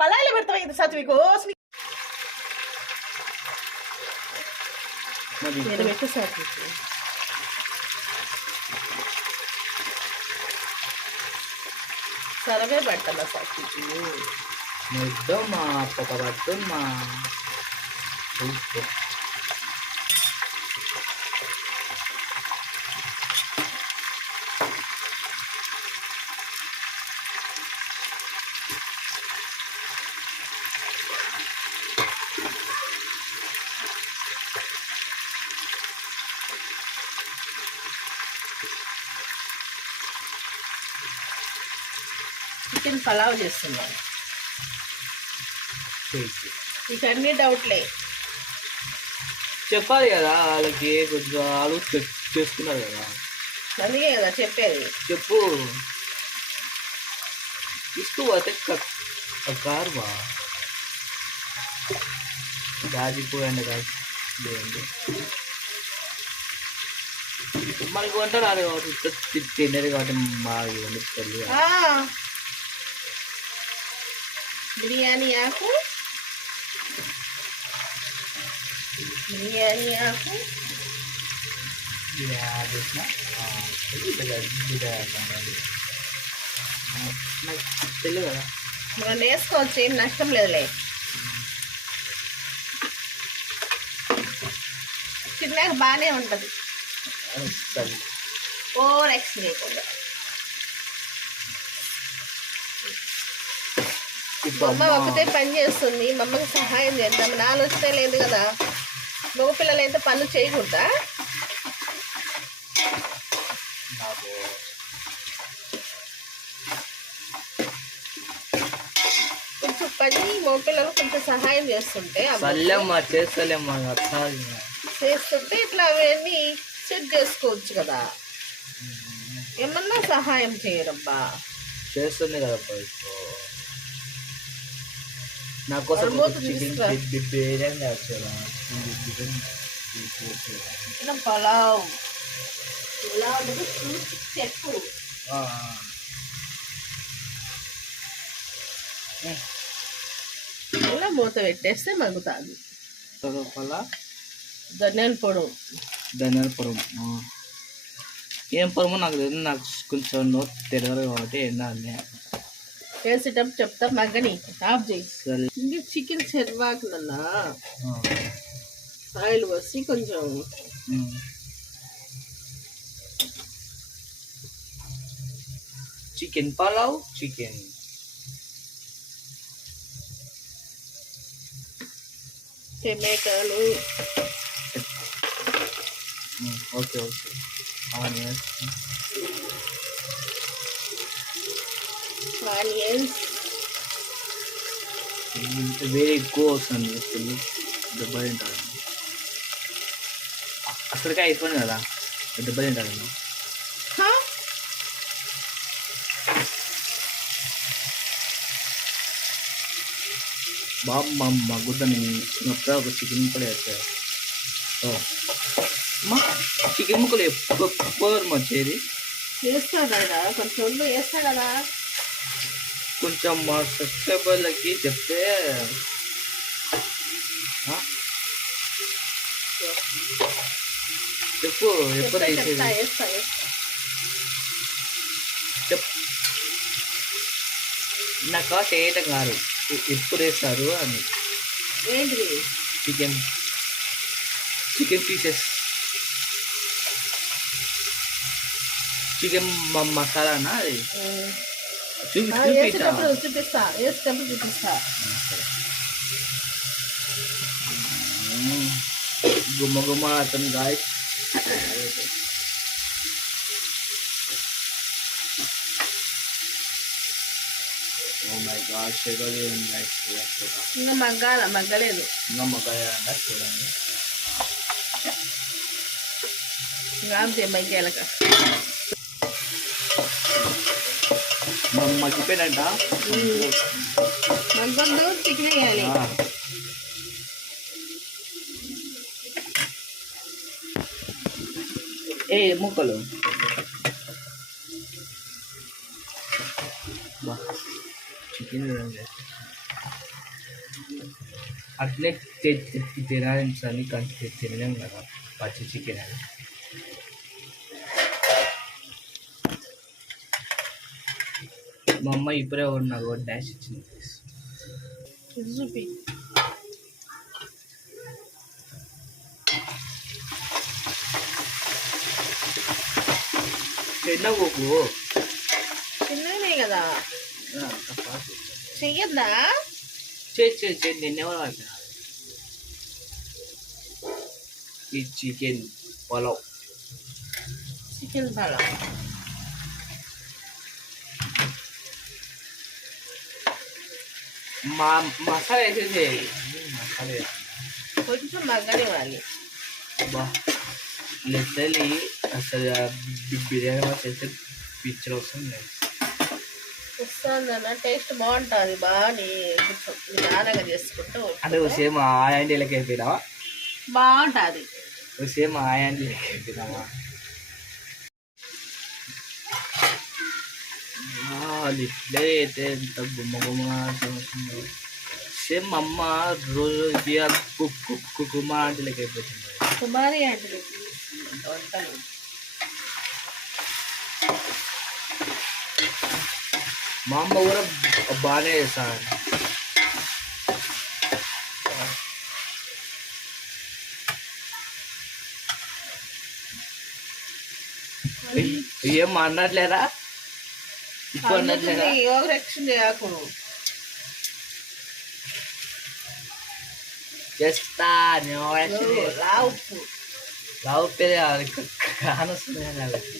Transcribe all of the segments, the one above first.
కళాయిలో పెడతావా ఇది సత్వికు మరి నేను పెట్టు సత్వికు సరవే పెట్టాల సత్వికు ముద్దమ్మా పొగ పట్టుమ్మా పలావ్ చేస్తున్నాను. చేసి ఇక అన్ని డౌట్లే. చెప్పాలి కదా వాళ్ళకి వాళ్ళు చెక్ చేసుకున్నారు కదా. అందుకే కదా చెప్పేది. చెప్పు. ఇస్తూ పోతే కారు బా దాచిపోయండి కాదు మనకి వంట రాదు కాబట్టి తినేది కాబట్టి మా ఇవన్నీ తెలియదు. ఆ. బిర్యానీ ఆకు. బిర్యానీ ఆకు. మనం వేసుకోవచ్చు ఏం నష్టం లేదులే. తిన్నాక బాగానే ఉంటుంది. ఓవర్ ఎక్స్ లేకుండా ఇప్పుడు మా అమ్మ ఒకటే పని చేస్తుంది. మా అమ్మకి సహాయం చేద్దాం. నాన్న వస్తే లేదు కదా. మగపిల్లలు అయితే పనులు చేయకూడదా? నాకు కొంచెం పని మగపిల్లలు కొంచెం సహాయం చేస్తుంటే చేస్తుంటే ఇట్లా అవన్నీ సెట్ చేసుకోవచ్చు కదా. ఏమన్నా సహాయం చేయరబ్బా. చేస్తుంది కదా నా కోసం. బిర్యానీ చిన్న పలావ్ చూసి చెప్పు ఇలా మూత పెట్టేస్తే మగ్గుతుంది ధనియాల పొడు ధనియాల ఆ. ఏం పొరము నాకు తెలియదు నాకు కొంచెం నోట్ తెలియదు కాబట్టి ఏంటంటే వేసేటప్పుడు చెప్తా మగ్గని ఆఫ్ చేయి సరే ఇంక చికెన్ చెర్వాకు నన్న ఆ. ఆయిల్ పోసి కొంచెం ఉమ్. చికెన్ పలావ్ చికెన్ ఆనియన్స్ వేరే ఎక్కువ వస్తుంది ఫుల్ దెబ్బ తింటాను అసలుకే అయిపోయింది కదా దెబ్బ తింటాను బాబు మా మా గుడ్డని చిన్నప్పుడే ఒక చికెన్ ముక్కలు వేస్తారు. అమ్మా చికెన్ ముక్కలు ఎప్పుడు వచ్చేది వేస్తాడా కొంచెం ఉండు వేస్తా కదా. కొంచెం మా సబ్స్క్రైబర్లకి చెప్తే? చెప్పు ఎప్పుడు చెప్. నాకు వేయటం కాదు. ఎప్పుడు వేస్తారు అని. ఏంటిది? చికెన్. Chicken pieces. చికెన్ మసాలానా అది? వేసేటప్పుడు చూపిస్తా వేసేటప్పుడు చూపిస్తా మ్మ్. గుమ్మ గుమ్మ అతను గాయ oh my God sugar guys ఇంకా మగ్గాల మగ్గలేదు నమ్మకాయ అంట చూడండి గాంతే మగ్గాలక మగ్గిపోయినంట మగ్గొద్దు చికెన్ వేయాలి ఏ ముక్కలు? చికెన్ అట్లే తినాలని కంటే తినలేం కదా పచ్చి చికెన్ అది. మా అమ్మ ఇప్పుడే ఒకటి నాకు డాష్ ఇచ్చింది చిన్ననే కదా. చెయ్యద్దా? చే చే చే నిన్నెవరు ఆడినారు ఈ చికెన్ పొలవ్. చికెన్ పలా మా మసాలా వేసేసి మసాలా కొంచెం మగ్గనివ్వాలి బా లిటరలీ అసలు బిర్యానీ మా చేస్తే పిక్చర్ వస్తుంది వస్తుందన్న టేస్ట్ బాగుంటుంది బాగా నిదానంగా చేసుకుంటూ అంటే సేమ్ ఆ యాంటీలకి అయిపోయినావా బాగుంటుంది సేమ్ ఆ యాంటీలకి అయిపోయినావా అయితే ఎంత గుమ్మ గుమ్మ వస్తుందో. సేమ్ అమ్మ రోజు కుక్కు కుక్కుమ యాంటీలకి అయిపోతుంది. కుమారి అంటే మా అమ్మ కూడా బాగానే చేస్తాను ఏం అన్నట్లేదా ఇప్పుడు అన్నట్లేదా యోగ రక్షణ చేయకు చేస్తా ఉప్పు రావు పేరు కానొస్తుంది వాళ్ళకి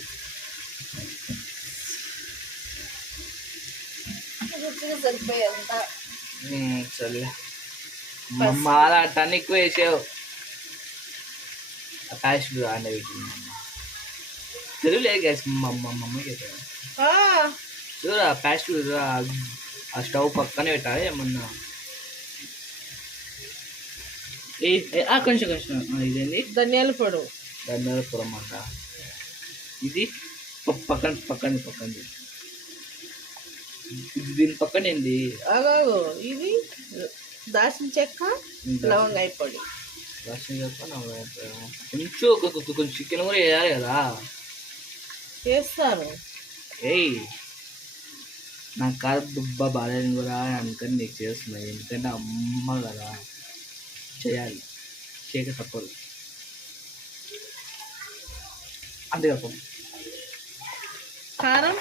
సరే మాల టన్ ఎక్కువ వేసావు ప్యాష్ ఆండ పెట్టింది అమ్మ తెలుగు లేదు గ్యాస్ మా అమ్మ మా అమ్మకి చెప్పాను ఆ, చూడు ఆ స్టవ్ పక్కనే పెట్టాలి ఏమన్నా. ఏ కొంచెం కొంచెం. ఇదేంది? ధనియాల పొడు. ధనియాలపురం అంట ఇది ప- పక్కన పక్కన పక్కన ఇది దీని పక్కన ఏంది? అగో ఇది దాచిన చెక్క ఇంకా లవంగాయ పొడి. రసం చెప్ప నా కొంచెం కొంచెం చికెన్ కూడా వేయాలి కదా. చేస్తాను ఏయ్. నా కాదు దుబ్బ బాగాలేదు కూడా అందుకని నీకు చేస్తున్నా. ఎందుకంటే అమ్మ కదా. చేయాలి. చేయక తప్పదు. అంతే తప్ప కారం?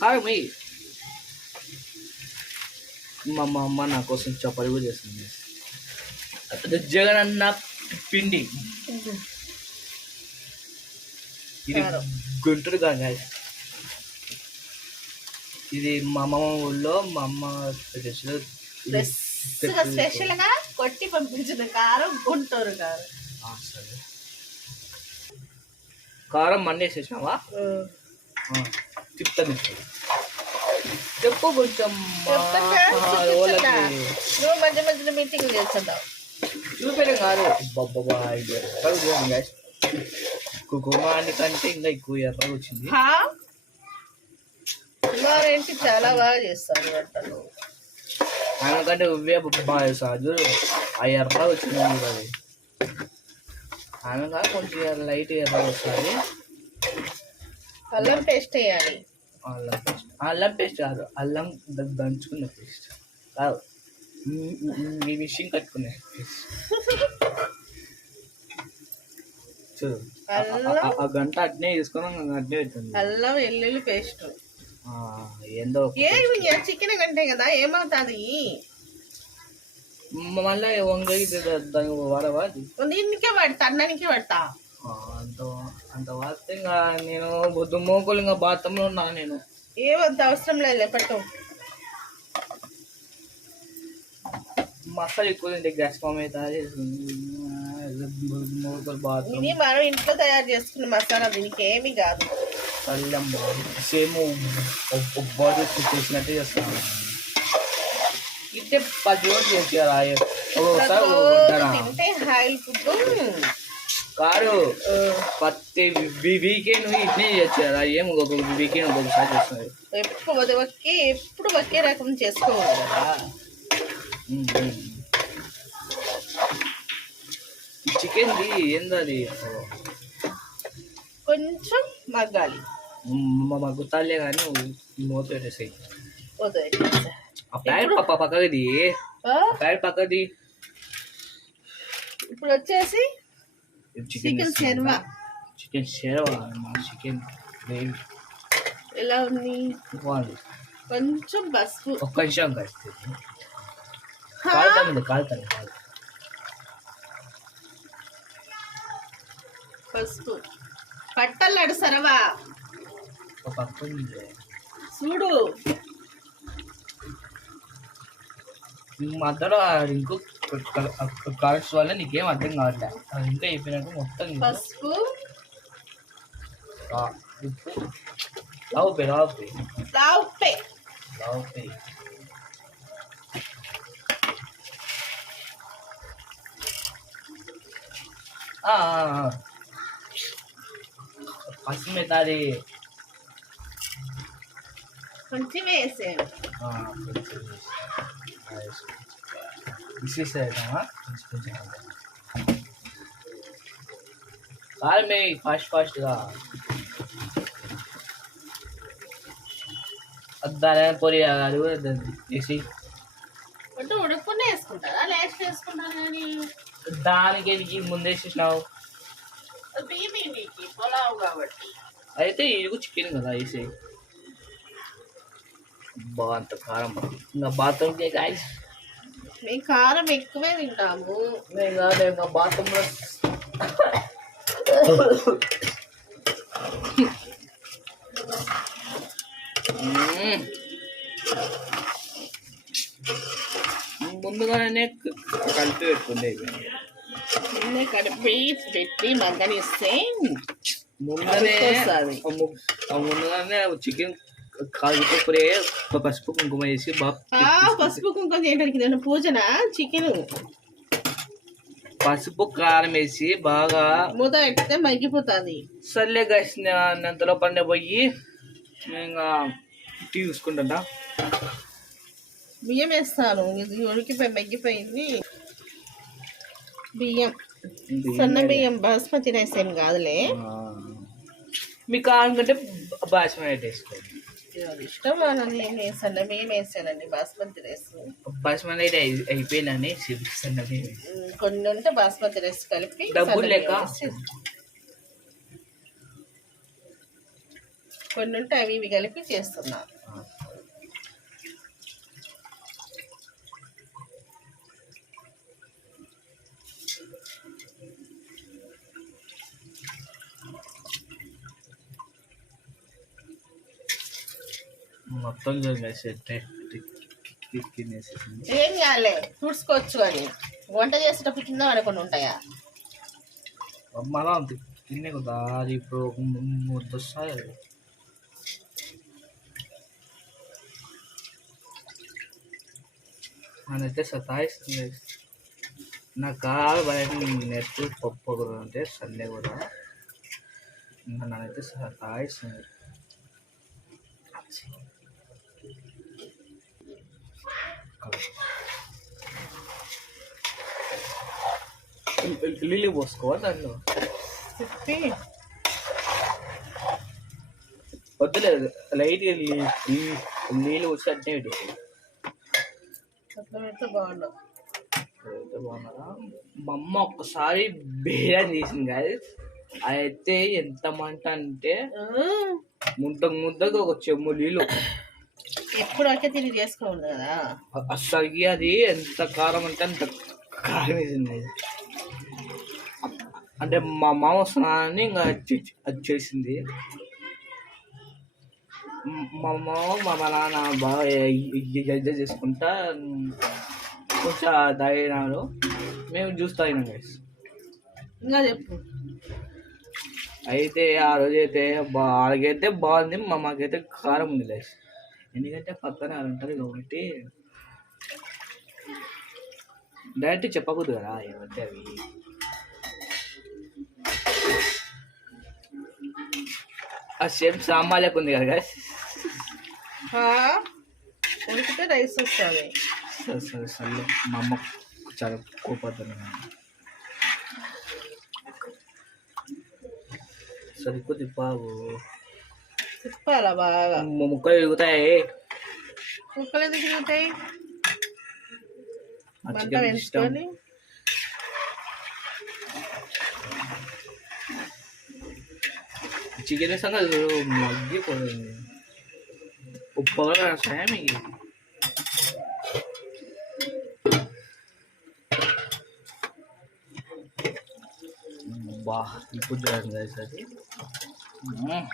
కారం వెయ్యి మా మా అమ్మ నా కోసం చపాతి కూడా చేస్తుంది. అది జగన్ అన్న పిండి ఇది కారం. గుంటూరు కాదు ఇది మా అమ్మ ఊళ్ళో మా అమ్మ స్పెషల్ ఇది ఫ్రెష్గా స్పెషల్గా కొట్టి పంపించిన కారం గుంటూరు కారం సరే. కారం మండి వేసేసినావా? ఆ, చెప్తాను ఇప్పుడు. చెప్పు కొంచెం నువ్వు మధ్య మధ్యలో మీటింగ్ చేస్తున్నావు చూపించడం కాదు. బాబా. కుకుమాని కంటే ఇంకా ఎక్కువ ఎర్రగా వచ్చింది. కుమారేంటి చాలా బాగా చేస్తారు వంటలు. అందుకంటే ఉవ్వే బాగా చూడు. ఆ ఎర్రగా వచ్చింది అది. ఆమె కాదు కొంచెం లైట్ ఎర్రగా వస్తుంది. అల్లం పేస్ట్ వేయాలి. అల్లం పేస్ట్. అల్లం పేస్ట్ కాదు అల్లం దంచుకున్న పేస్ట్. కాదు. మీ- మిషన్ కట్టుకునే పేస్ట్. చూడు. ఆ- గంట అట్నే తీసుకొని అట్నే అవుతుంది అల్లం వెల్లుల్లి పేస్ట్. ఏందో ఒక- ఏ చికెన్ కంటే కదా ఏమవుతుంది? మళ్ళీ వంగ దానికి వాడవా దీనికే పడతా అన్నానికే పడతా ఆ, అంత అంత వాడితే ఇంకా నేను బొద్దు మోకులు ఇంకా బాత్రూంలో ఉన్నా నేను. ఏమంత అవసరం లేదు పట్టు మసాలా ఎక్కువ తింటే గ్యాస్ ఫామ్ అవుతుంది మోకులు బాత్రూమ్ ఇది మనం ఇంట్లో తయారు చేసుకున్న మసాలా దీనికి ఏమి కాదు. కళ్ళం సేమ్ బాడీ చేసినట్టే చేస్తాను ఇట్టే పది రోజులు చేసారా ఒకసారి రోజు ఒకసారి తింటే ఆయిల్ ఫుడ్ కాదు ప్రతి వీకెండ్ ఇట్నే చేయొచ్చు కదా ఏం ఒక్కొక్క వీకెండ్ ఒక్కొక్కసారి చేస్తుంది ఎప్పుడు అది ఒకే ఎప్పుడు ఒకే రకం చేసుకోవాలి కదా చికెన్ది ఏందది కొంచెం మగ్గాలి మా గుత్తాలే కానీ మూత పెట్టేసాయి. ఆ ప్యాకెట్ పక్క పక్కది ప్యాకెట్ పక్కది ఇప్పుడు వచ్చేసి చికెన్ శర్వా చికెన్ షేర్వా మా చికెన్ గ్రేవీ ఎలా ఉంది బాగుంది కొంచెం పసుపు ఒక్క నిమిషం కలిస్తే హా, కాలుతాను కాలుతాను కాలుతాను పసుపు పట్టల్లాడు సరవా ఒక. చూడు. మధ్యలో ఇంకో కార్డ్స్ వల్ల నీకేం అర్థం కావట్లే. అది ఇంకా అయిపోయినాక మొత్తం పసుపు. ఉప్పు. లావు పే లావు పే లావుపే. లావు పే ఆ, ఆ, ఆ. పసిమితాది కొంచెం వేసాను ఆ, కొంచెం వేసి. ఆ, వేసి. తీసేసేద్దామా కొంచెం కాదు మే ఫాస్ట్ ఫాస్ట్గా దాని పొరి అది కూడా వేసి అంటే ఉడకకుండా వేసుకుంటారా? లాస్ట్ వేసుకుంటారా కానీ? దానికి ఎదిగి ముందేసేసినావు బియ్యం మీకు పొలావు కాబట్టి. అయితే ఇది చికెన్ కదా వేసి బా అంత కారం ఇంకా బాత్రూమ్కే గాయస్? మేము కారం ఎక్కువే తింటాము. నేను కాదు ఇంకా బాత్రూంలో మ్మ్. ముందుగానే క- కలిపి పెట్టుకుంది నిన్నే కడిపి పెట్టి మగ్గనిస్తే ముందనే వస్తుంది. ఆ చికెన్ కాలుపురే పసుపు కుంకుమ వేసి బాగా పసుపు కుంకుమ చేయడానికి నేను పూజన? చికెన్. పసుపు కారం వేసి బాగా మూత పెడితే మగ్గిపోతుంది. సర్లే గైస్ అంతలో పండే పోయి ఇంకా టీ చూసుకుంటా బియ్యం వేస్తాను. ఇది ఉడికిపోయి మగ్గిపోయింది. బియ్యం. సన్న బియ్యం బాస్మతి రైస్ ఏం కాదులే. మీకు కావాలంటే బాస్మతి వేసుకోండి. అది ఇష్టం వేసానండి బాస్మతి రైస్. బాస్మతి అయిపోయిందని కొన్ని ఉంటే బాస్మతి రైస్ కలిపి డబ్బులు లేక? కొన్ని ఉంటే అవి ఇవి కలిపి చేస్తున్నా. మొత్తం ఏం కాలే తుడుచుకోవచ్చు అని వంట చేసేటప్పుడు కింద పడకుండా ఉంటాయా? మళ్ళా అంత తినే కదా ఇప్పుడు ఒక ముద్ద వస్తుంది నన్నైతే సతాయిస్తుంది. నాకు కావాలి బయట నెట్ పప్పు కూడా అంటే సండే కూడా. ఇంకా నన్నైతే సతాయిస్తుంది. లిల్లీ పోసుకోవాలి దాంట్లో? తిప్పి వద్దులేదు లైట్గా నీళ్ళు వచ్చి పెట్టేసి అయితే బాగున్నారా మా అమ్మ ఒక్కసారి బిర్యానీ చేసింది కాదు అయితే ఎంత మంట అంటే ఉమ్, ముద్ద ముద్దగా ఒక చెమ్ము నీళ్ళు. ఎప్పుడు ఒకే తిరిగి చేసుకోండి కదా. అస్సలకి అది ఎంత కారం అంటే అంత కారం వేసింది. అంటే మా మామ వస్తున్నానని ఇంకా అది చేసింది. మ- మామ మా మా నాన్న బాగా ఎంజాయ్ చేసుకుంటా కొంచెం తాగినాడు మేము జ్యూస్ తాగినాం గైస్ ఇంకా చెప్పు. అయితే ఆ రోజు అయితే వాళ్ళకైతే బాగుంది మా మాకైతే కారం ఉంది గైస్ ఎందుకంటే పక్కన వాళ్ళు ఉంటారు కాబట్టి డైరెక్ట్ చెప్పకూడదు కదా ఏమంటే అవి. ఆ సేమ్ సాంబార్లకు ఉంది కదా ఉడికితే రైస్ వస్తుంది. సరే సరే సరే మా అమ్మ చాలా కోపడుతుంది. సరిపోద్ది బాబు తిప్పాలా బాగా? ముక్కలు ఎగుతాయి ముక్కలు ఎందుకు తిరుగుతాయి? మంట ఇష్టం పెంచుకొని చికెన్ సంగతి మగ్గిపోయింది ఉప్పగా రాస్తాయా మీకు బా ఇప్పుడు చూడండి guys అది మ్మ్.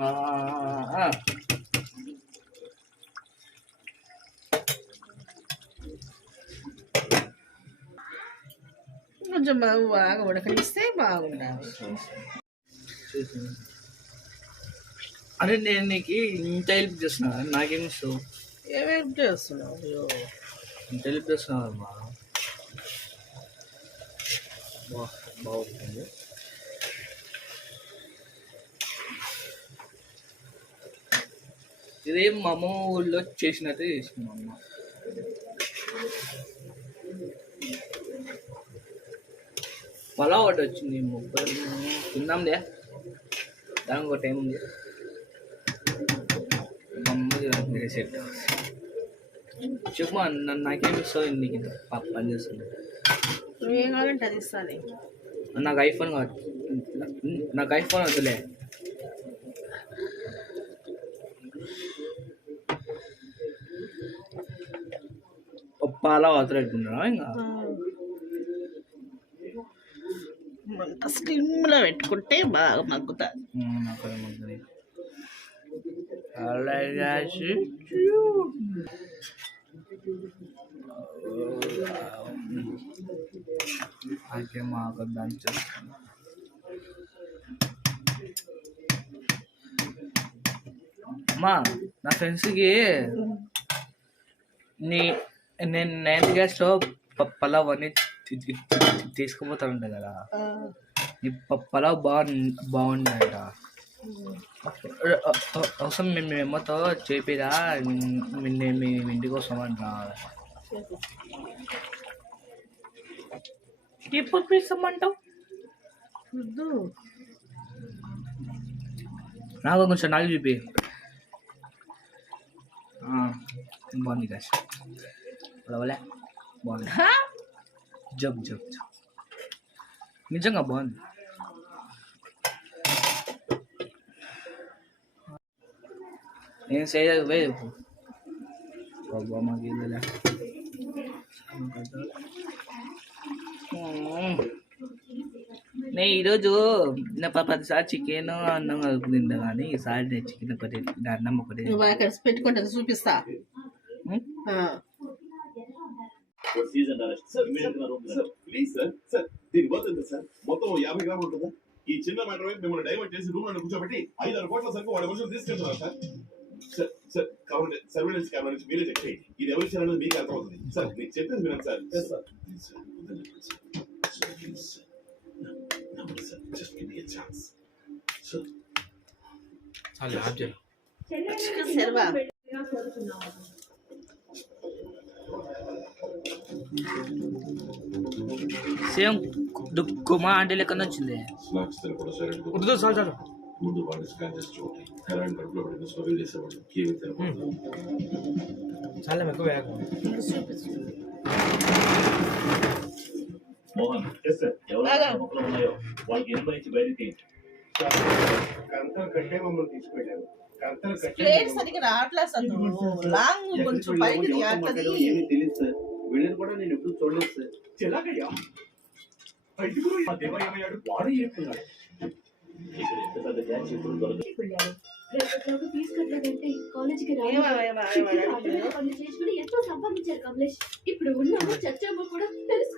ఆ, ఆ. కొంచెం బాగా ఉడకనిస్తే బాగుండాలి. అరే నేను నీకు ఇంత హెల్ప్ చేస్తున్నా. నాకేం ఇస్తావు ఏమేమి చేస్తున్నావు? అయ్యో. ఇంత హెల్ప్ చేస్తున్నా అమ్మా? బా బాగుంటుంది ఇదేం మా అమ్మ ఊళ్ళో చేసినట్టే చేసింది మా అమ్మ. పలావ్ ఒకటి వచ్చింది ముప్పై తిందాంలే దానికి ఒక టైం ఉంది. సెట్. చెప్పు నన్ను నాకేం ఇస్తావు నీకు ఇంత పని చేస్తుంది నువ్వేం కావాలంటే అది ఇస్తాను నాకు ఐఫోన్ కావాలి. నాకు ఐఫోన్ వద్దులే. పాల వదలెట్టుకుంటున్నా ఇంకా మంట స్లిమ్లో పెట్టుకుంటే బాగా మగ్గుతుంది. నాకు అలాగే అయితే మాకు దంచేస్తాను అమ్మా నా ఫ్రెండ్స్కి నీ నేను నైన్త్ క్లాస్లో ప- పలావ్ అన్నీ తీసుకుపోతానుండే కదా ఈ ప- పలావ్ బాగు బాగుందంట అవసరం మేము మీ అమ్మతో చేపిరా నేను మీ ఇంటికి వస్తామంట ఎప్పుడు పిలుస్తామంటావు వద్దు నాకు కొంచెం నాకు చూపి ఆ, బాగుంది కాశ పడవలే బాగుంది హా? జబ్ జబ్ జబ్ నిజంగా బాగుంది నేను చేయలేదు పోయి బాబా మాకు ఇల్లులే నేను ఈరోజు నా ప- పదిసారి చికెన్ అన్నం కలుపుకుందా కానీ ఈసారి నేను చికెన్ ఒకటి అన్నం ఒకటి పెట్టుకుంటే చూపిస్తా ఈ చిన్న మైక్రోవేవ్ మిమ్మల్ని డైవర్ట్ చేసి రూమ్ కూర్చోబెట్టి ఐదు ఆరు కోట్ల సరుకు వాడి మనుషులు తీసుకెళ్తున్నారు సార్ సార్ సార్ కావాలంటే సర్వేలెన్స్ కెమెరా నుంచి మీరే చేయండి ఇది ఎవరి ఛానల్ మీకు అర్థమవుతుంది. సార్ మీకు చెప్పేది వినండి sir. Sir sir sir sir sir sir sir సెర్వా సేమ్ గుమా అంటే లెక్కన వచ్చింది. వద్దు చాలు చాలు ముందు వాడిని స్కాన్ చేసి చూడండి. హెరాయిన్ కడుపులో పడిన స్టోరీ చేసేవాడు. కేవీ చాలా ఎక్కువ వేగం. మోహన్ ఎస్ సార్ బాగా. ఎవరైతే మొక్కలు ఉన్నాయో వాళ్ళకి ఎనభై బయటికి తీయండి. కంతలు కట్టే మమ్మల్ని తీసుకెళ్ళారు కంతలు ప్లేట్ సరిగ్గా రావట్లే అసలు. లాంగ్ కొంచెం పైకి తీయాలి ఏమీ తెలియదు సార్. వెళ్ళిన కూడా నేను ఎప్పుడు చూడలేదు సార్. ఎలాగయ్యా ఐదుగురు ఆ దేవయ్య ఏమయ్యాడు వాడు ఏమయ్యాడు ఫీజు కట్టలేదంటే కాలేజీకి చేసుకుని ఎంతో సంపాదించారు కమలేష్. ఇప్పుడు ఉన్నామో చచ్చామో కూడా తెలుసు